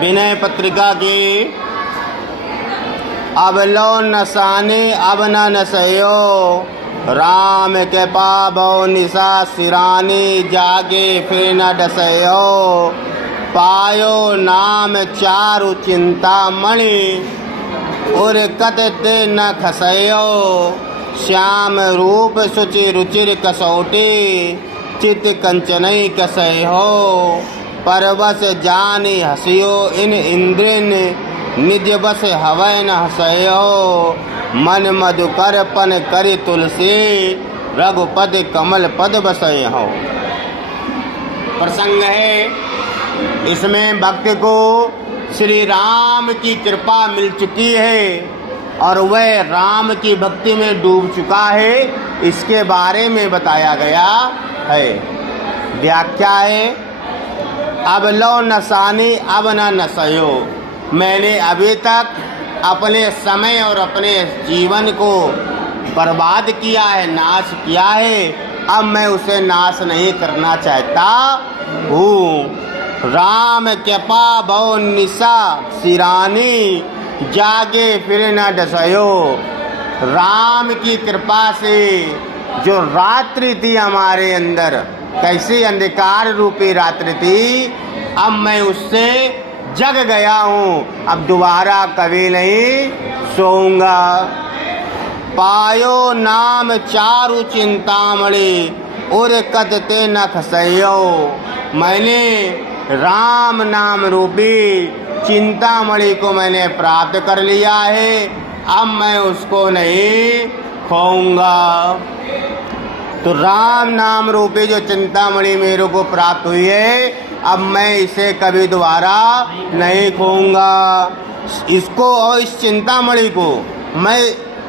विनय पत्रिका की अब लो नसाने अब न नसयो, राम के पाबो निशा सिरानी, जागे फिर न डसयो, पायो नाम चारु चिंता मणि, उर कतते न खसयो, श्याम रूप सुचि रुचिर कसौटी, चित कंचनई कसय हो, परवश जानी हसियो इन इंद्रिन, निज बस हवै न हसयो, मन मधुकर पन करि तुलसी, रघुपद कमल पद बसय हो। प्रसंग है, इसमें भक्त को श्री राम की कृपा मिल चुकी है और वह राम की भक्ति में डूब चुका है, इसके बारे में बताया गया है। व्याख्या है, अब लो नसानी अब न नसयो, मैंने अभी तक अपने समय और अपने जीवन को बर्बाद किया है, नाश किया है, अब मैं उसे नाश नहीं करना चाहता हूँ। राम कृपा भव निशा सिरानी, जागे फिर न डसयो, राम की कृपा से जो रात्रि थी हमारे अंदर, कैसी अंधकार रूपी रात्रि थी, अब मैं उससे जग गया हूँ, अब दोबारा कभी नहीं सोऊंगा। पायो नाम चारु चिंतामणि, उर कदते न खसयो, मैंने राम नाम रूपी चिंतामणि को मैंने प्राप्त कर लिया है, अब मैं उसको नहीं खोऊंगा। तो राम नाम रूपी जो चिंतामणि मेरे को प्राप्त हुई है, अब मैं इसे कभी दोबारा नहीं खोऊंगा। इसको और इस चिंतामणि को मैं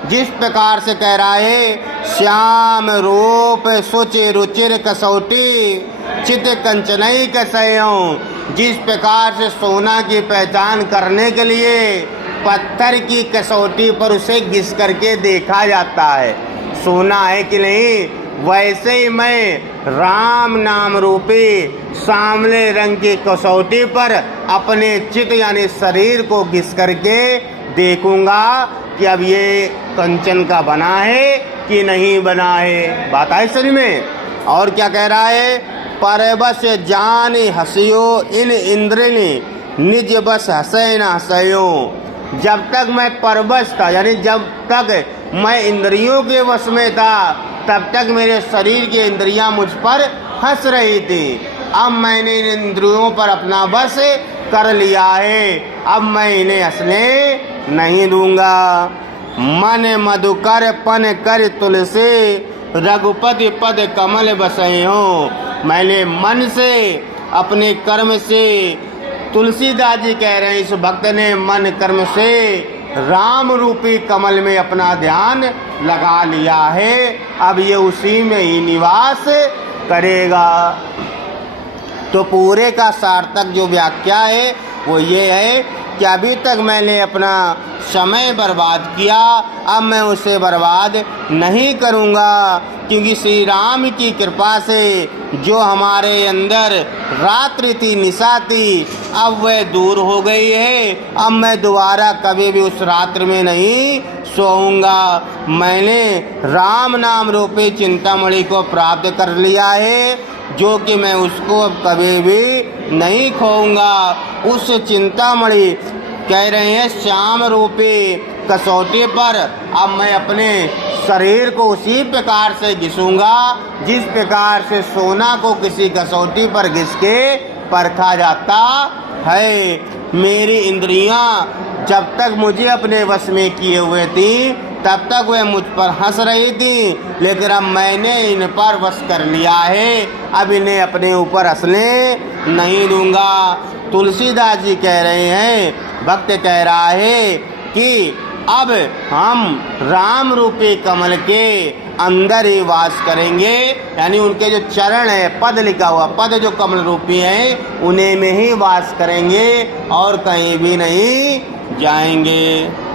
जिस प्रकार से कह रहा है, श्याम रूप सुचि रुचिर कसौटी, चित कंचनई कसयो, जिस प्रकार से सोना की पहचान करने के लिए पत्थर की कसौटी पर उसे घिस करके देखा जाता है सोना है कि नहीं, वैसे ही मैं राम नाम रूपी सांवले रंग की कसौटी पर अपने चित्त यानी शरीर को घिस करके देखूंगा कि अब ये कंचन का बना है कि नहीं बना है। बात है शरीर में। और क्या कह रहा है, परबस जानी हसियो इन इंद्रिनी, निज बस हसै न हसयो। जब तक मैं परबस था, यानी जब तक मैं इंद्रियों के वश में था, तब तक मेरे शरीर की इंद्रियां मुझ पर हंस रही थी। अब मैंने इन इंद्रियों पर अपना बस कर लिया है, अब मैं इन्हें हंसने नहीं दूंगा। मन मधुकर पन कर तुलसी, रघुपति पद कमल बसई हो। मैंने मन से अपने कर्म से, तुलसीदास जी कह रहे हैं इस भक्त ने मन कर्म से राम रूपी कमल में अपना ध्यान लगा लिया है, अब ये उसी में ही निवास करेगा। तो पूरे का सार्थक जो व्याख्या है वो ये है कि अभी तक मैंने अपना समय बर्बाद किया, अब मैं उसे बर्बाद नहीं करूँगा, क्योंकि श्री राम की कृपा से जो हमारे अंदर रात्रि थी, निशा थी, अब वह दूर हो गई है। अब मैं दोबारा कभी भी उस रात्रि में नहीं सोऊंगा। मैंने राम नाम रूपी चिंतामणि को प्राप्त कर लिया है, जो कि मैं उसको अब कभी भी नहीं खोऊंगा। उस चिंतामणि कह रहे हैं श्याम रूपी कसौटी पर अब मैं अपने शरीर को उसी प्रकार से घिसूंगा जिस प्रकार से सोना को किसी कसौटी पर घिस के परखा जाता है। मेरी इंद्रियां जब तक मुझे अपने वश में किए हुए थी, तब तक वह मुझ पर हंस रही थी, लेकिन अब मैंने इन पर वश कर लिया है, अब इन्हें अपने ऊपर हंसने नहीं दूंगा। तुलसीदास जी कह रहे हैं, भक्त कह रहा है कि अब हम राम रूपी कमल के अंदर ही वास करेंगे, यानी उनके जो चरण है, पद लिखा हुआ, पद जो कमल रूपी हैं, उन्हीं में ही वास करेंगे और कहीं भी नहीं जाएंगे।